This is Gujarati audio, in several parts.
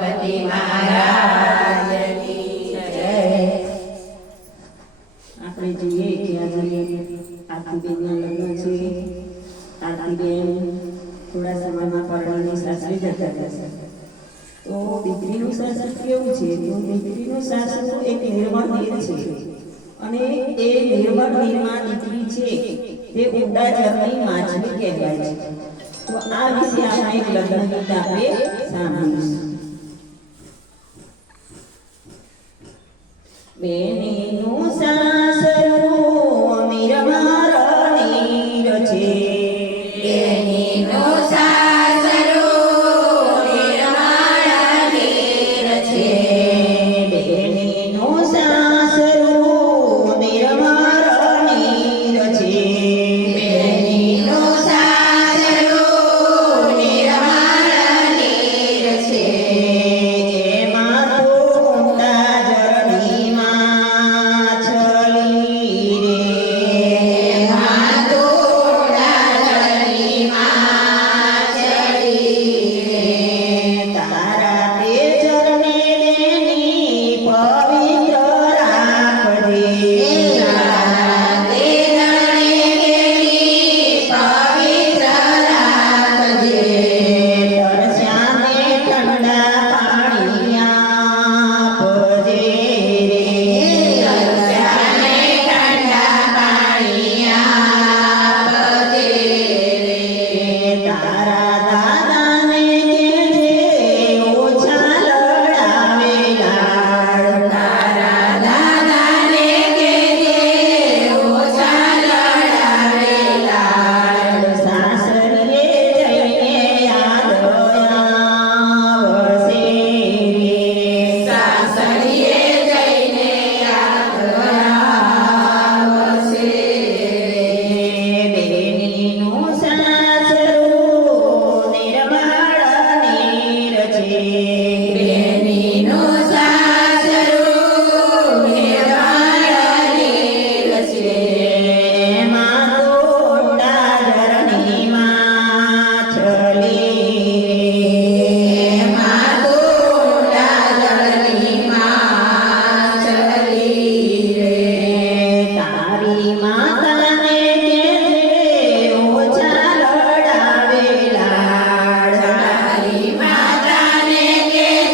ગણપતિ મહારાજની જય। આપણે જોઈએ કે આજે આરતીબેનના લગ્ન છે। આરતીબેન થોડા સમયમાં પરણીને સાસરે જતા રહેશે। તો દીકરીનું સાસુ કેવું છે? તો દીકરીનું સાસુ એક નિર્મળ નીર છે અને એ નિર્મળ નીરમાં દીકરી છે તે ઊંડા જળની માછલી કહેવાય છે। તો આ વિશે આપણે એક લગ્ન ગીત આપણે સાંભળીશું। બેનીનું સાસરું નિર્મળ નીર છે। બેનીનું સાસરું નિર્મળ નીર છે। બેનીનું સાસરું નિર્મળ નીર છે। બેનીનું સાસરું નિર્મળ નીર છે। એમાં તો ઊંડા જળની માછલી રે। એમાં તો ઊંડા જળની માછલી રે। તારા તે જળને બેની પવિત્ર રાખજે। તારા તે જળને બેની પવિત્ર રાખજે। તરસ્યાને ઠંડા પાણી આપજે રે। તરસ્યાને ઠંડા પાણી આપજે રે। તારા દાદાને કહેજે ઓછા લડાવે લાડ। તારા દાદાને કહેજે ઓછા લડાવે લાડ। સાસરીએ જઈને યાદ આવશે રે। સાસરીએ જઈને યાદ આવશે રે। બેનીનું સાસરું નિર્મળ નીર છે। બેનીનું સાસરું નિર્મળ નીર છે। એમાં તો ઊંડા જળની માછલી રે। એમાં તો ઊંડા જળની માછલી રે। તારી માતાને કહેજે ઓછા લડાવે લાડ। તારી માતાને કહેજે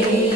રે